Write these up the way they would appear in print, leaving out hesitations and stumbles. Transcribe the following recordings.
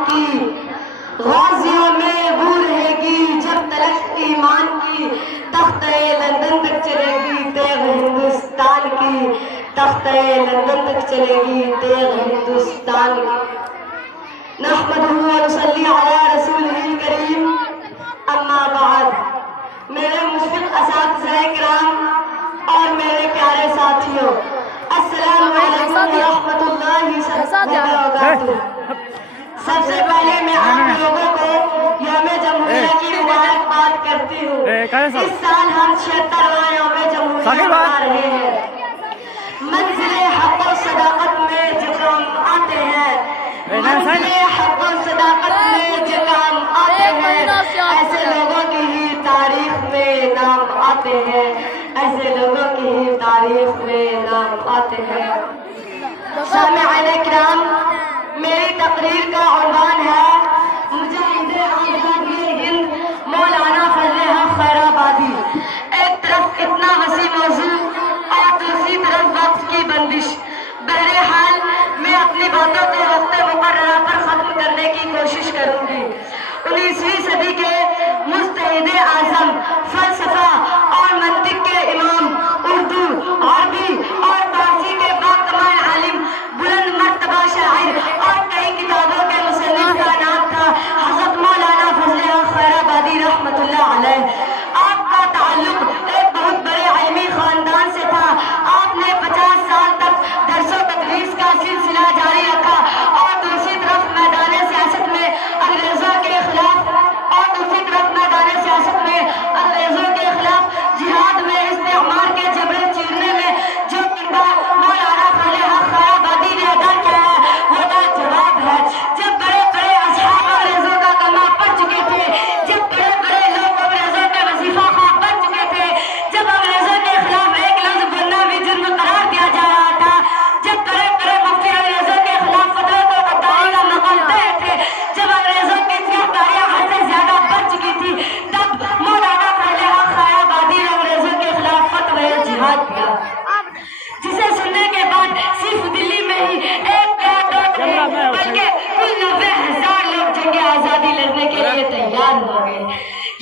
की, गाजियों में वो रहेगी जब तलक ईमान की, तख्ते लंदन तक चलेगी तेग हिंदुस्तान की, तख्ते लंदन तक चलेगी तेग हिंदुस्तान की। नहमदुहु व नसल्ली अला रसूलिहिल करीम, अम्मा बाद। मेरे मुश्किल असातिज़ाए किराम और मेरे प्यारे साथियों, अस्सलामु अलैकुम व रहमतुल्लाहि व बरकातुहू। सबसे पहले मैं आप लोगों को यौम जमहूरिया की मुबारकबाद करती हूँ। इस साल हम 76वां यौम जमहूरिया मना रहे हैं। मंज़िले हक़ और सदाकत में जो काम आते हैं, मंज़िले हक़ और सदाकत में जो काम आते हैं, ऐसे लोगों की ही तारीख में नाम आते हैं, ऐसे लोगों की ही तारीख में नाम आते हैं। सामिईन किराम, मेरी तकरीर का उन्वान है मुजाहिदे आज़ादी हिंद मौलाना फजले हक खैराबादी। एक तरफ इतना वसी मौजू और दूसरी तरफ वक्त की बंदिश। बहरहाल मैं अपनी बातों को वक्त मुकर्ररा पर खत्म करने की कोशिश करूंगी। 19वीं सदी के मुज्तहिदे आज़म, फलसफा और मंतिक के इमाम, उर्दू, अरबी और फारसी के बाकमाल आलिम, बुलंद मर्तबा शायर और कई किताबों के मुसन्निफ का नाम था हज़रत मौलाना फजले हक खैराबादी रहमतुल्लाह अलैह। आपका ताल्लुक एक बहुत बड़े इल्मी खानदान से था। आपने 50 साल तक दरसो तदरीस का सिलसिला जारी रखा और दूसरी तरफ मैदान सियासत में अंग्रेजों के खिलाफ जिहाद में इस्तेमार के जबड़े चीरने में जो किरदार मौलाना फजले हक खैराबादी ने अदा किया है, वो लाजवाब है। जब बड़े बड़े असहाब अंग्रेजों का कमा पड़ चुके थे, जब बड़े बड़े लोग अंग्रेजों के वजीफा खा बन चुके थे, जब अंग्रेजों के खिलाफ एक लफ्ज बोलना भी जुर्म करार दिया जा रहा था, जब बड़े बड़े मुफ्ती अंग्रेजों के खिलाफ फतवा को गद्दारी का मकाम तय थे, जब अंग्रेजों की गिरफ्तारियां हद से ज्यादा बढ़ चुकी थी, तब मौलाना फजले हक खैराबादी ने अंग्रेजों के खिलाफ फतवा जिहाद किया, जिसे सुनने के बाद सिर्फ दिल्ली में ही एक या दो बल्कि कुल 90,000 लोग जंग आजादी लड़ने के लिए तैयार हो गए।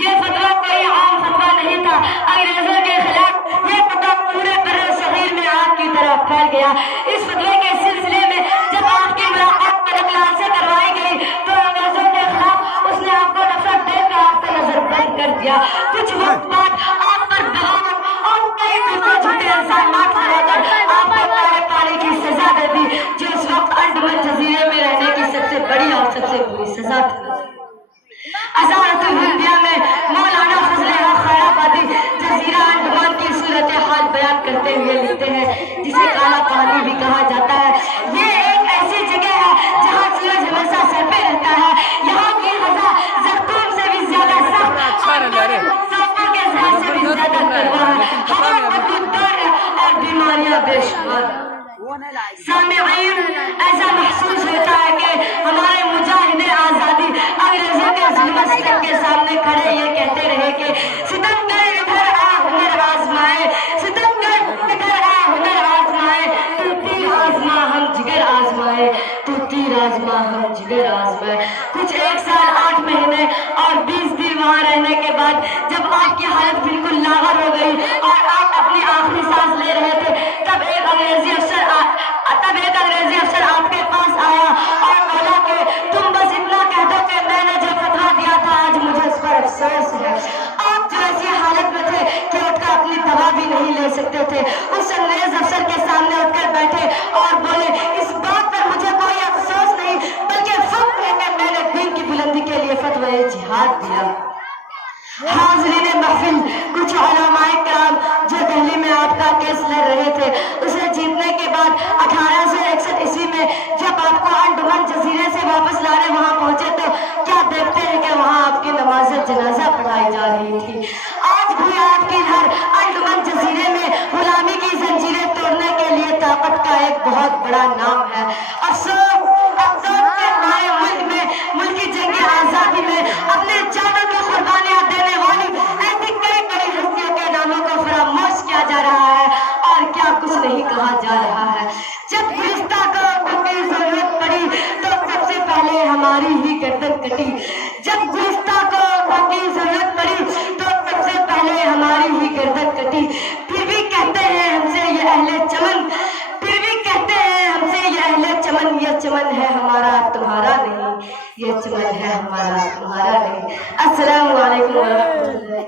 ये फतवा कोई आम फतवा नहीं था। अंग्रेजों के खिलाफ ये फतवा पूरे बर्रे सगीर में आग की तरह फैल गया। इस फतवे के सिलसिले में जब आपकी मुलाकात मलक से करवाई गई तो अंग्रेजों के खिलाफ उसने आपको नफरत देकर आपसे नजरबंद कर दिया। कुछ वक्त बाद आप पर बगावत और कई दूसरे झूठे इल्जामात लगाकर आपको काले पानी की सजा दे दी, जो इस वक्त अंडमान जजीरे में रहने की सबसे बड़ी और सबसे बुरी सजा थी। अज़ारतुल हिंदिया में मौलाना फजले हक खैराबादी जजीरा अंडमान की सूरत हाल बयान करते हुए लिखते हैं, जिसे काला पानी भी कहा जाता है। ये एक ऐसी जगह है जहाँ सूरज हमेशा सर पे रहता है। यहाँ की हवा जख्तूम से भी ज्यादा सख्त सांपों के जहर से भी ज्यादा कड़वा है। हवा बदबूदार है और बीमारियां बेशुमार। सामिईन, ऐसा महसूस होता है कि हमारे मुजाहिदे आजादी अंग्रेजों के जुल्म सितम के सामने खड़े ये कहते रहे कि सितमगर इधर आ हुनर आजमाए, सितमगर इधर आ हुनर आजमाए, तू तीर आजमा हम जिगर आजमाए, तू तीर आजमा हम जिगर आजमाए। कुछ 1 साल 8 महीने और 20 दिन वहाँ रहने के बाद जब आपकी हालत बिल्कुल लागर हो गई और आप अपनी आखिरी सांस ले रहे थे, तब एक अंग्रेजी अफसर आपके पास आया और बोला कि तुम बस इतना कह दो कि मैंने जो फतवा दिया था आज मुझे उस पर अफसोस है। आप जो ऐसी हालत में थे कि उठकर अपनी दवा भी नहीं ले सकते थे, उस अंग्रेज अफसर के सामने उठकर बैठे और बोले, इस बात पर मुझे कोई अफसोस नहीं बल्कि फख्र है कि मैंने दीन की बुलंदी के लिए फतवा जिहाद दिया। हाज़रीन महफिल, कुछ उलमाए किराम जो दिल्ली में आपका केस लड़ रहे थे, उसे जीतने के बाद 1861 ईस्वी में जब आपको अंडमान जजीरे से वापस लाने वहां पहुंचे तो क्या देखते हैं कि वहां आपकी नमाज जनाजा पढ़ाई जा रही थी। आज भी आपकी हर अंडमान जजीरे में गुलामी की जंजीरें तोड़ने के लिए ताकत का एक बहुत बड़ा नाम है। अफसोस के हमारे मुल्क में मुल्की जंग आजादी में अपने जानों की कुर्बानियां देने वाली ऐसी कई बड़ी हस्तियों के नामों को फरामोश किया जा रहा है और क्या कुछ नहीं कहा जा रहा है। जब गुलिस्तान को उनकी जरूरत पड़ी तो सबसे पहले हमारी ही गर्दन कटी। जब गुलिस्ता को की जरूरत पड़ी तो सबसे पहले हमारी ही गर्दन कटी। फिर भी कहते हैं हमसे ये अहले चमन, फिर भी कहते हैं हमसे ये अहले चमन, ये चमन है हमारा तुम्हारा नहीं, ये चमन है हमारा तुम्हारा नहीं। अस्सलामु अलैकुम व रहमतुल्लाह।